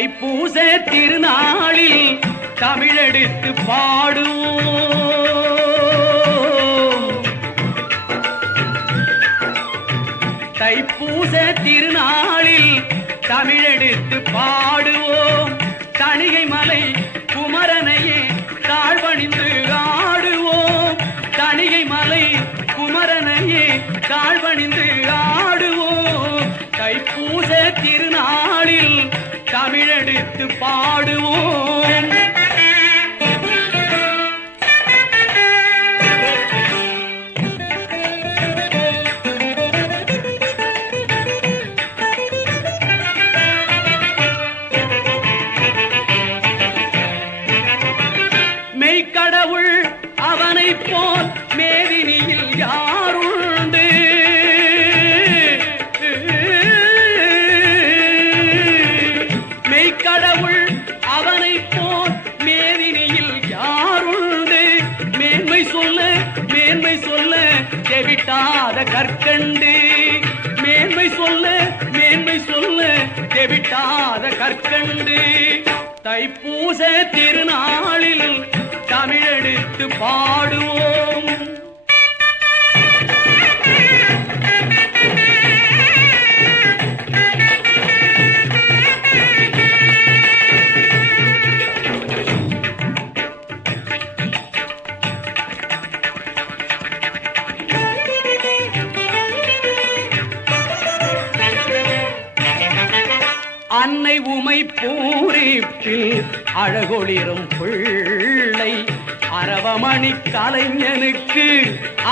தைப்பூச திருநாளில் தமிழெடுத்து பாடுவோம். தைப்பூச திருநாளில் தமிழெடுத்து பாடுவோம். தணிகை மலை குமரனையே தாழ்வணிந்து ஆடுவோம். தணிகை மலை குமரனையே தாழ்வணிந்து ஆடுவோம். தைப்பூச திருநாளில் தமிழெடுத்து பாடுவோம். மெய்க்கடவுள் அவனை போல் மேதினியில் யாருண்டு? மெய்க்கடவுள் அவனை போல் மேதினியில் யாருண்டு? மேன்மை சொல்ல தெவிட்டாத கற்கண்டு. மேன்மை சொல்ல தெவிட்டாத கற்கண்டு. தைப்பூச திருநாளில் தமிழெடுத்து பாடுவோம். அன்னை உமை பூரிப்பில் அழகொளிரும் பிள்ளை அரவமணி கலைஞனுக்கு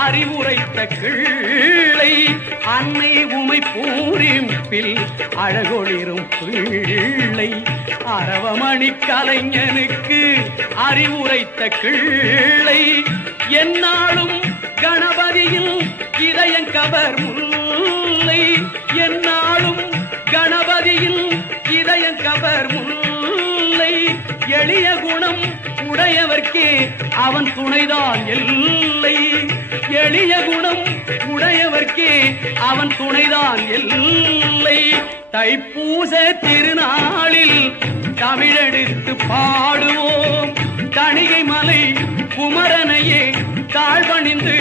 அறிவுரைத்த கிள்ளை. அன்னை உமை பூரிப்பில் அழகொளிரும் பிள்ளை அரவமணி கலைஞனுக்கு அறிவுரைத்த கிள்ளை. என்னாலும் கணபதியில் இதயங்கவர் முல்லை. என்னாலும் கணபதியில் இதயங்கவர் முல்லை. எளிய குணம் உடையவர்க்கே அவன் துணைதான் எல்லை. எளிய குணம் உடையவர்க்கே அவன் துணைதான் எல்லை. தைப்பூச திருநாளில் தமிழெடுத்து பாடுவோம். தணிகை மலை குமரனையே தாழ்வணிந்து